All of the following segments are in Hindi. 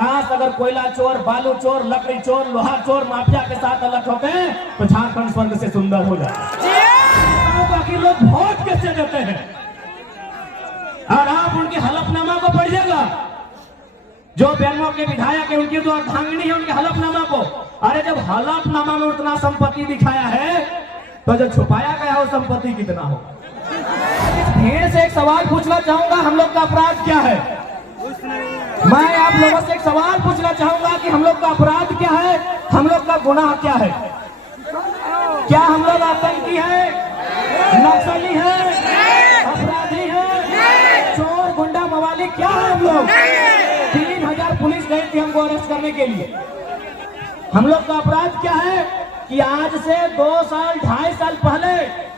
काश अगर कोयला चोर, बालू चोर, लकड़ी चोर, लोहा चोर माफिया के साथ अलग होते हैं तो झारखंड स्वर्ग से सुंदर हो जाए। बाकी लोग वोट कैसे देते हैं और आप उनके हलफनामा को पढ़िएगा। जो बेरमो के विधायक है उनकी जो अर्धांगिनी है उनके हलफनामा को, अरे जब हलफनामा में उतना संपत्ति दिखाया है तो जब छुपाया गया हो संपत्ति कितना हो। भीड़ से एक सवाल पूछना चाहूंगा, हम लोग का अपराध क्या है? मैं आप लोगों से एक सवाल पूछना चाहूंगा कि हम लोग का अपराध क्या है, हम लोग का गुनाह क्या है? क्या हम लोग आतंकी है, नक्सली है, अपराधी है, चोर गुंडा मवाली क्या है? हम लोग 3000 पुलिस गई थी हमको अरेस्ट करने के लिए। हम लोग का अपराध क्या है कि आज से 2 साल 2.5 साल पहले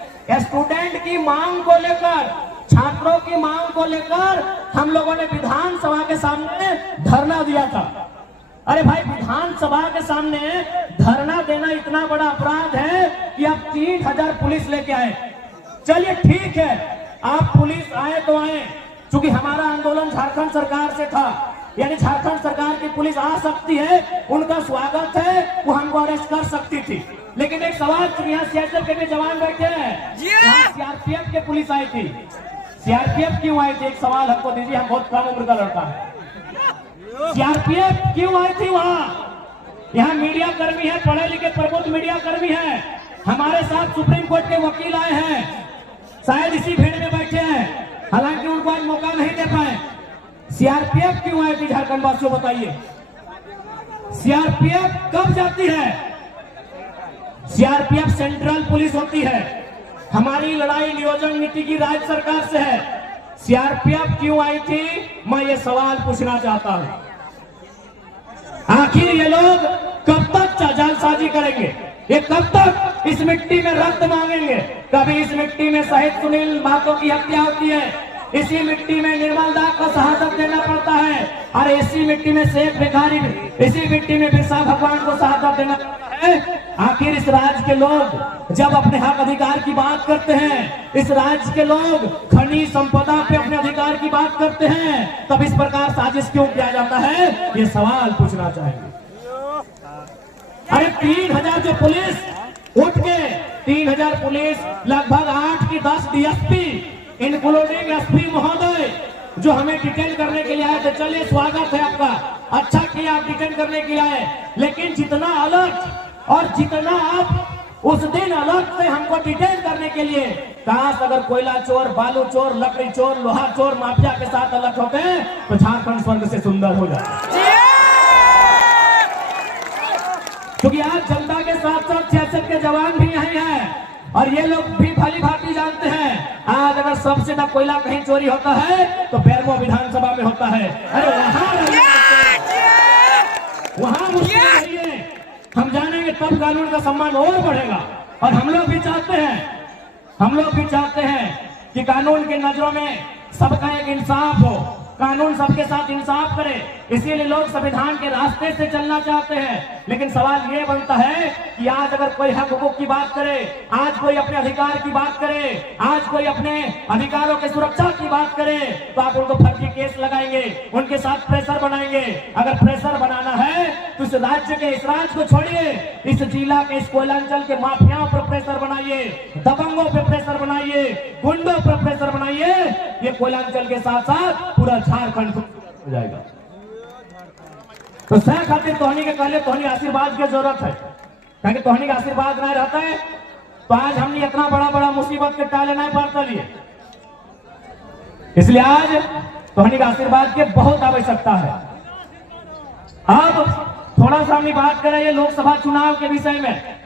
स्टूडेंट की मांग को लेकर, छात्रों की मांग को लेकर हम लोगों ने विधानसभा के सामने धरना दिया था। अरे भाई, विधानसभा के सामने धरना देना इतना बड़ा अपराध है कि आप 3000 पुलिस लेके आए। चलिए ठीक है, आप पुलिस आए तो आए, क्योंकि हमारा आंदोलन झारखंड सरकार से था, यानी झारखंड सरकार की पुलिस आ सकती है, उनका स्वागत है, वो हमको अरेस्ट कर सकती थी। लेकिन एक सवाल, यहाँ सीआरपीएफ के भी जवान बैठे हैं, यहाँ सीआरपीएफ के पुलिस आई थी, सीआरपीएफ क्यों आई थी? एक सवाल हमको दीजिए, हम बहुत कम उम्र का लड़का है। सीआरपीएफ क्यों आई थी वहां? यहाँ मीडिया कर्मी है, पढ़े लिखे प्रबुद्ध मीडिया कर्मी है, हमारे साथ सुप्रीम कोर्ट के वकील आए हैं, शायद इसी भीड़ में बैठे हैं, हालांकि उनको आज मौका नहीं दे पाए। सीआरपीएफ क्यों आई थी झारखंड वासियों बताइए? सीआरपीएफ कब जाती है? सीआरपीएफ सेंट्रल पुलिस होती है, हमारी लड़ाई नियोजन नीति की राज्य सरकार से है। सीआरपीएफ क्यों आई थी, मैं ये सवाल पूछना चाहता हूं। आखिर ये लोग कब तक जालसाजी करेंगे? ये कब तक इस मिट्टी में रक्त मांगेंगे? कभी इस मिट्टी में शहीद सुनील महतो की हत्या होती है, इसी मिट्टी में निर्मल दास को शहादत देना पड़ता है, और इसी मिट्टी में शेख भिखारी, इसी मिट्टी में बिरसा भगवान को शहादत देना पड़ता है। आखिर इस राज्य के लोग जब अपने हक अधिकार की बात करते हैं, इस राज्य के लोग खनिज संपदा पे अपने अधिकार की बात करते हैं, तब इस प्रकार साजिश क्यों किया जाता है? ये सवाल पूछना चाहेंगे। अरे 3000 जो पुलिस उठ के 3000 पुलिस, लगभग 8 की 10 डीएसपी इंक्लूडिंग एसपी महोदय जो हमें डिटेन करने के लिए आए थे। चलिए स्वागत है आपका, अच्छा किया आप डिटेन करने के लिए आए, लेकिन जितना अलर्ट और जितना आप उस दिन अलर्ट थे हमको डिटेन करने के लिए, काश अगर कोयला चोर, बालू चोर, लकड़ी चोर, लोहा चोर माफिया के साथ अलर्ट होते हैं तो झारखंड स्वर्ग से सुंदर हो जाए। क्योंकि आज जनता के साथ साथ सियासत के जवान भी यही हैं और ये लोग भी भली भांति जानते हैं, आज अगर सबसे ज्यादा कोयला कहीं चोरी होता है तो बेरमो विधानसभा में होता है। अरे वहां हम जानेंगे तब कानून का सम्मान और बढ़ेगा। और हम लोग भी चाहते हैं कि कानून की नजरों में सबका एक इंसाफ हो, कानून सबके साथ इंसाफ करे, इसीलिए लोग संविधान के रास्ते से चलना चाहते हैं। लेकिन सवाल ये बनता है कि आज अगर कोई हक हुकूक की बात करे, आज कोई अपने अधिकार की बात करे, आज कोई अपने अधिकारों की सुरक्षा की बात करे, तो आप उनको फर्जी केस लगाएंगे, उनके साथ प्रेशर बनाएंगे। अगर प्रेशर बनाना है तो इस राज्य के, इस राज्य को छोड़िए, इस जिला के, इस कोयलांचल के माफियाओं पर प्रेशर बनाइए, दबंगों पर प्रेशर बनाइए, गुंडों पर प्रेशर बनाइए। ये कोयलांचल के साथ साथ पूरा झारखंड हो जाएगा। तो सह खातिर तोहनी के कहले तोहनी आशीर्वाद की जरूरत है, क्योंकि तोहनी का आशीर्वाद नहीं रहता है तो आज हमने इतना बड़ा बड़ा मुसीबत के टाले नहीं पार लिए। इसलिए आज तोहनी का आशीर्वाद की बहुत आवश्यकता है। अब थोड़ा सा हमने बात करें ये लोकसभा चुनाव के विषय में।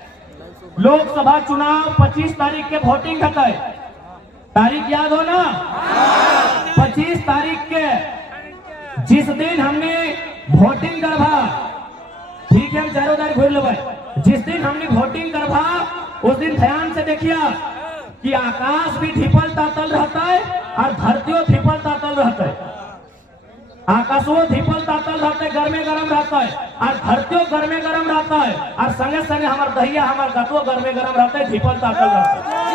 लोकसभा चुनाव 25 तारीख के वोटिंग का तय, तारीख याद हो ना? 25 तारीख के जिस दिन हमने वोटिंग करवा, ठीक है, हम चारों तारीख घूर लेबै, जिस दिन हमने वोटिंग करवा उस दिन ध्यान से देखिए कि आकाश भी धिपल तातल रहता है और धरतियों धिपल तातल रहता है। आकाशों धिपल तातल रहता है, गर्मे गरम रहता है, और धरतियों गर्मे गरम रहता है, और संगे संगे हमार दहिया हमार गतुओं गर्मे गरम रहता है, धिपल तातल रहता है।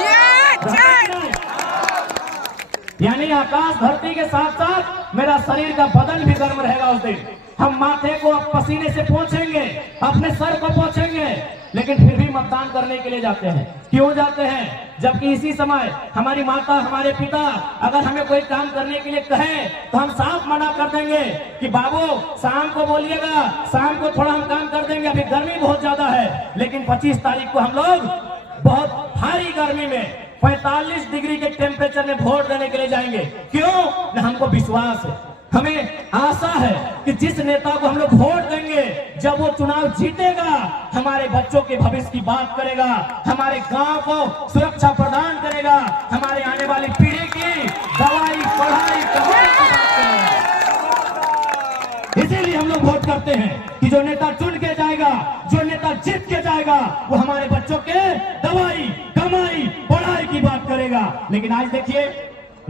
यानी आकाश धरती के साथ साथ मेरा शरीर का बदन भी गर्म रहेगा उस दिन। हम माथे को पसीने से पोंछेंगे, अपने सर को पोंछेंगे, लेकिन फिर भी मतदान करने के लिए जाते हैं। क्यों जाते हैं? जबकि इसी समय हमारी माता, हमारे पिता अगर हमें कोई काम करने के लिए कहें तो हम साफ मना कर देंगे कि बाबू शाम को बोलिएगा, शाम को थोड़ा हम काम कर देंगे, अभी गर्मी बहुत ज्यादा है। लेकिन 25 तारीख को हम लोग बहुत भारी गर्मी में 45 डिग्री के टेम्परेचर में वोट देने के लिए जाएंगे। क्यों? न हमको विश्वास है, हमें आशा है कि जिस नेता को हम लोग वोट देंगे, जब वो चुनाव जीतेगा, हमारे बच्चों के भविष्य की बात करेगा, हमारे गांव को सुरक्षा प्रदान करेगा, हमारे आने वाली पीढ़ी की दवाई, पढ़ाई, कमाई की बात करेगा। इसीलिए हम लोग वोट करते हैं कि जो नेता चुन के जाएगा, जो नेता जीत के जाएगा, वो हमारे बच्चों के दवाई, कमाई, पढ़ाई की बात करेगा। लेकिन आज देखिए,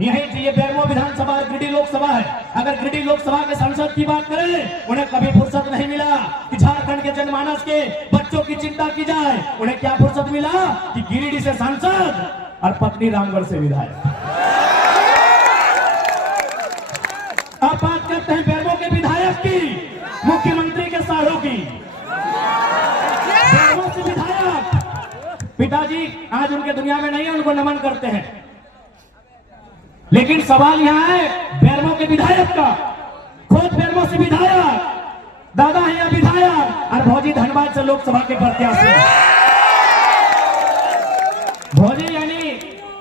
यही ये बेरमो विधानसभा गिरिडीह लोकसभा है। अगर गिरिडीह लोकसभा के सांसद की बात करें, उन्हें कभी फुर्सत नहीं मिला कि झारखंड के जनमानस के बच्चों की चिंता की जाए। उन्हें क्या फुर्सत मिला कि गिरिडीह से सांसद और पत्नी रामगढ़ से विधायक। अब बात करते हैं बेरमो के विधायक की, मुख्यमंत्री के सारों की। बेरमो से विधायक पिताजी आज उनके दुनिया में नहीं है, उनको नमन करते हैं। लेकिन सवाल यहां है बेरमो के विधायक का, खुद बेरमो से विधायक, दादा है या विधायक, और भौजी धनबाद से लोकसभा के प्रत्याशी। भौजी यानी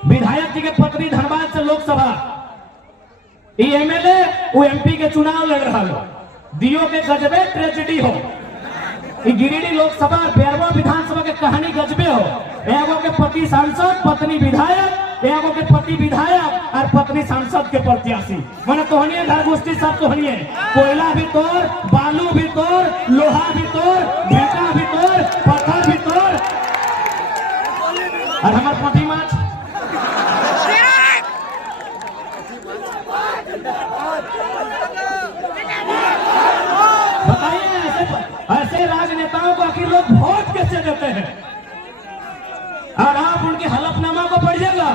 विधायक जी के पत्नी धनबाद से लोकसभा, ये एमएलए वो एमपी के चुनाव लड़ रहा हो, दियो के गजबे ट्रेजेडी हो। गिरिडीह लोकसभा बेरमो विधानसभा के कहानी गजबे हो। एगो के पति सांसद, पत्नी विधायक, एगो के पति विधायक और पत्नी सांसद के प्रत्याशी। मैंने तोहनिए घर गोष्ठी सब तोहनिए, कोयला भी तोड़, बालू भी तोड़, लोहा भी तोड़, भेटा भी तोड़, पत्थर भी तोड़, और हमारे पति माछ। बताइए ऐसे राजनेताओं को आखिर लोग वोट कैसे देते हैं? और आप उनके हलफनामा को पढ़िएगा,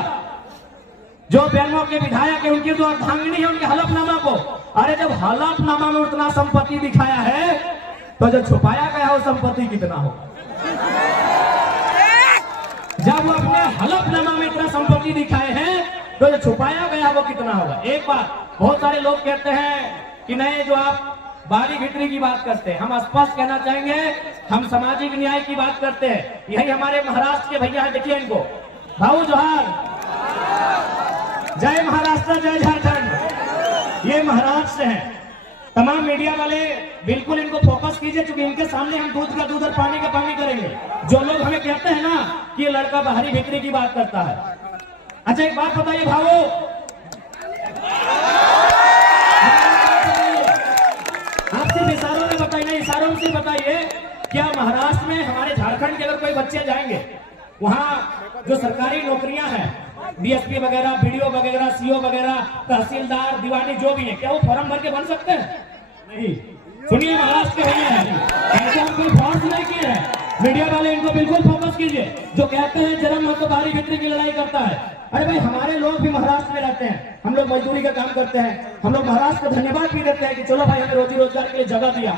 जो बेरमो के विधायक है, उनकी जो अर्धांगिनी है, उनके हलफनामा को। अरे जब हलफनामा में उतना संपत्ति दिखाया है, तो जो छुपाया गया हो संपत्ति कितना हो? जब वो अपने हलफनामा में इतना संपत्ति दिखाए हैं, तो जो छुपाया गया वो कितना होगा? एक बात बहुत सारे लोग कहते हैं कि नहीं, जो आप बारी भितरी की बात करते हैं, हम स्पष्ट कहना चाहेंगे, हम सामाजिक न्याय की बात करते हैं। यही हमारे महाराष्ट्र के भैया हैं, देखिए इनको, भाऊ जोहार, जय महाराष्ट्र, जय झारखंड। ये महाराष्ट्र से हैं। तमाम मीडिया वाले बिल्कुल इनको फोकस कीजिए, क्योंकि इनके सामने हम दूध का दूध और पानी का पानी करेंगे। जो लोग हमें कहते हैं ना कि ये लड़का बाहरी भितरी की बात करता है। अच्छा एक बात बताइए भाऊ, आपसे इशारों में बताइए, नहीं इशारों से बताइए, क्या महाराष्ट्र में हमारे झारखंड के अगर कोई बच्चे जाएंगे, वहाँ जो सरकारी नौकरियां हैं, डीएसपी वगैरह, बीडीओ वगैरह, सीओ वगैरह, तहसीलदार, दीवानी जो भी है, क्या वो फॉर्म भर के बन सकते हैं? नहीं। सुनिए महाराष्ट्र के भैया हैं, ऐसे हम कोई फॉर्स नहीं किए हैं। मीडिया वाले इनको बिल्कुल फोकस कीजिए। जो कहते हैं जन्म तो बाहरी भितरी की लड़ाई करता है, अरे भाई हमारे लोग भी महाराष्ट्र में रहते हैं, हम लोग मजदूरी का काम करते हैं, हम लोग महाराष्ट्र को धन्यवाद भी देते हैं कि चलो भाई हमें रोजी रोजगार के लिए जगह दिया।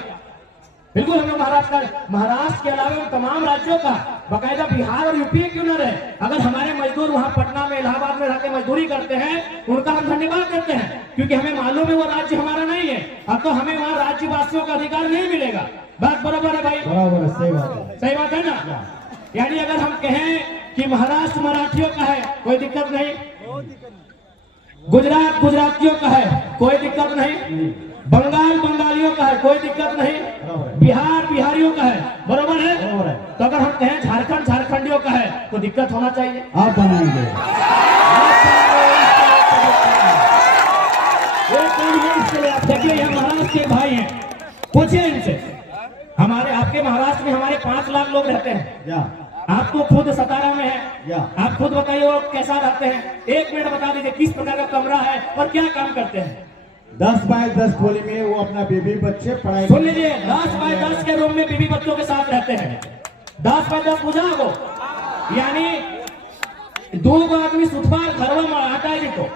बिल्कुल हम लोग महाराष्ट्र के अलावा तमाम राज्यों का, बाकायदा बिहार और यूपी क्यों न रहे, अगर हमारे मजदूर वहां पटना में, इलाहाबाद में रहकर मजदूरी करते हैं, उनका हम धन्यवाद देते हैं, क्योंकि हमें मालूम है वो राज्य हमारा नहीं है, अब तो हमें वहाँ राज्यवासियों का अधिकार नहीं मिलेगा। बात बराबर है भाई? बराबर है, सही बात है, सही बात है ना। यानी अगर हम कहें कि महाराष्ट्र मराठियों का है, कोई दिक्कत नहीं, गुजरात गुजरातियों का है, कोई दिक्कत नहीं, बंगाल बंगालियों का है, कोई दिक्कत नहीं, बिहार बिहारियों का है, बरोबर है? तो अगर हम कहें झारखंड झारखंडियों का है, तो दिक्कत होना चाहिए। आप बनाएंगे, देखिए ये महाराष्ट्र के भाई हैं, पूछिए इनसे। हमारे आपके महाराष्ट्र में हमारे 5 लाख लोग रहते हैं, आपको खुद सतारा में है, आप खुद बताइए वो कैसा रहते हैं? 1 मिनट बता दीजिए किस प्रकार का कमरा है और क्या काम करते हैं? 10 बाय 10 खोली में वो अपना बीबी बच्चे पढ़ाई। सुन लीजिए, 10 बाय 10 के रूम में बीबी बच्चों के साथ रहते हैं। 10 बाय 10 बुझा वो, यानी 2 आदमी सुथवार घरवा में आता है, तो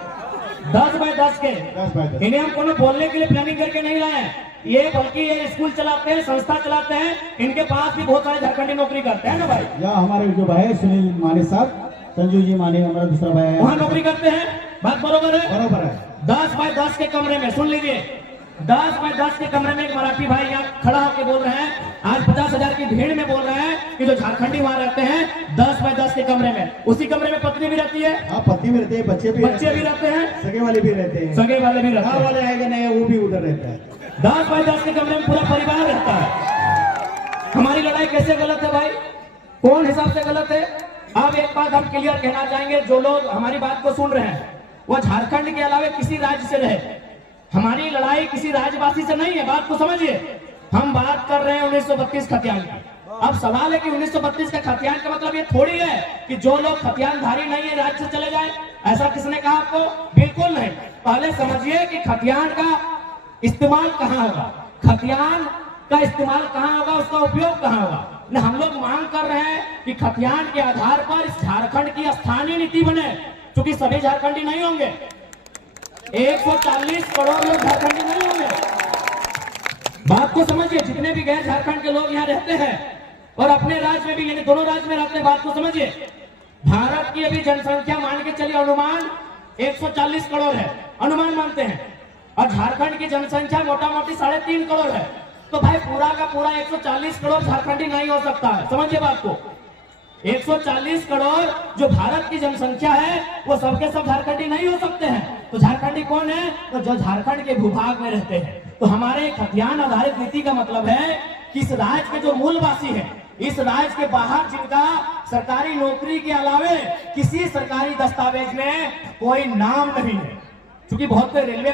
10 बाय 10 के 10 बाय 10। इन्हें हम कोनो बोलने के लिए प्लानिंग करके नहीं लाए हैं। ये बल्कि ये स्कूल चलाते हैं, संस्था चलाते हैं, इनके पास भी बहुत सारे झारखंडी नौकरी करते हैं ना भाई। या हमारे जो भाई है सुनील माने साहब, संजू जी माने हमारा दूसरा भाई है, वहाँ नौकरी करते हैं। बात बरोबर है। बरोबर है। 10 बाय 10 के कमरे में सुन लीजिए, 10 बाय 10 के कमरे में एक मराठी भाई यहाँ खड़ा होकर बोल रहे हैं, आज 50,000 की भीड़ में बोल रहे हैं कि जो झारखंडी वहाँ रहते हैं 10 बाय 10 के कमरे में, उसी कमरे में पत्नी भी रहती है, हाँ पति भी रहते हैं, बच्चे भी रहते हैं, सगे वाले भी रहते हैं, सगे वाले भी रहते गाँव हैं। वाले आएगा नहीं वो भी उधर रहता है। 10 बाय 10 के कमरे में पूरा परिवार रहता है। हमारी लड़ाई कैसे गलत है भाई, कौन हिसाब से गलत है? अब एक बात हम क्लियर कहना चाहेंगे, जो लोग हमारी बात को सुन रहे हैं वो झारखंड के अलावा किसी राज्य से रहे, हमारी लड़ाई किसी राज्यवासी से नहीं है, बात को समझिए। हम बात कर रहे हैं 1932 खतियान की। अब सवाल है कि 1932 का खतियान का मतलब ये थोड़ी है कि जो लोग खतियानधारी नहीं है राज्य से चले जाए, ऐसा किसने कहा आपको? बिल्कुल नहीं। पहले समझिए कि खतियान का इस्तेमाल कहाँ होगा, खतियान का इस्तेमाल कहाँ होगा, उसका उपयोग कहाँ होगा। न हम लोग मांग कर रहे हैं कि खतियान के आधार पर इस झारखंड की स्थानीय नीति बने, क्योंकि सभी झारखंडी नहीं होंगे, 140 करोड़ लोग झारखंडी नहीं होंगे। बात को समझिए, जितने भी गैर झारखंड के लोग यहाँ रहते हैं और अपने राज्य में भी, यानी दोनों राज्य में रहते हैं, बात को समझिए। भारत की अभी जनसंख्या मान के चलिए अनुमान 140 करोड़ है, अनुमान मानते हैं, और झारखंड की जनसंख्या मोटा मोटी 3.5 करोड़ है। तो भाई पूरा का पूरा 140 करोड़ झारखंडी नहीं हो सकता है, समझिए बात को। 140 करोड़ जो भारत की जनसंख्या है वो सबके सब झारखंडी नहीं हो सकते हैं। तो झारखंडी कौन है? तो जो झारखंड के भूभाग में रहते हैं। तो हमारे खतियान आधारित नीति का मतलब है कि इस राज्य के जो मूलवासी हैं, इस राज्य के बाहर जिनका सरकारी नौकरी के अलावे किसी सरकारी दस्तावेज में कोई नाम नहीं है, क्योंकि बहुत से रेलवे